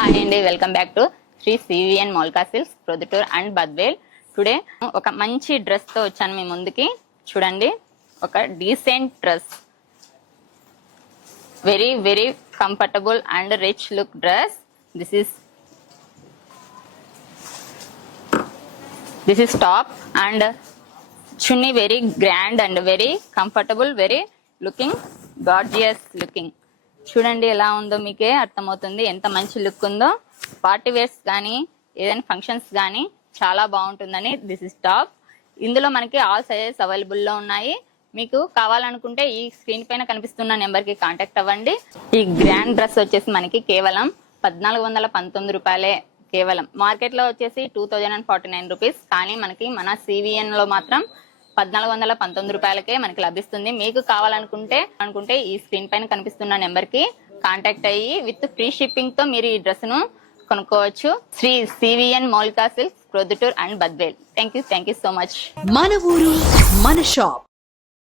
Hi అండి, welcome back to Shri CVN Maulika silks Proddatur and Badvel. Today ఒక మంచి డ్రెస్ తో వచ్చాను మీ ముందుకి. చూడండి, ఒక decent dress, very very comfortable and rich look dress. This is top and chunni very grand and very comfortable, very looking gorgeous looking. చూడండి ఎలా ఉందో, మీకే అర్థమవుతుంది ఎంత మంచి లుక్ ఉందో. పార్టీ వేర్స్ కానీ ఏదైనా ఫంక్షన్స్ కానీ చాలా బాగుంటుందని. This is top. ఇందులో మనకి ఆల్ సైజెస్ అవైలబుల్లో ఉన్నాయి. మీకు కావాలనుకుంటే ఈ స్క్రీన్ పైన కనిపిస్తున్న నెంబర్కి కాంటాక్ట్ అవ్వండి. ఈ గ్రాండ్ డ్రెస్ వచ్చేసి మనకి కేవలం 1419 రూపాయలే. కేవలం మార్కెట్లో వచ్చేసి 2049 రూపీస్, కానీ మనకి మన సివిఎన్ లో మాత్రం 1419 రూపాయలకే మనకి లభిస్తుంది. మీకు కావాలనుకుంటే ఈ స్క్రీన్ పైన కనిపిస్తున్న నెంబర్ కి కాంటాక్ట్ అయ్యి విత్ ఫ్రీ షిప్పింగ్ తో మీరు ఈ డ్రెస్ ను కొనుక్కోవచ్చు. Shri CVN Maulika silks Proddatur and Badvel. Thank you so much. మన ఊరు మన షాప్.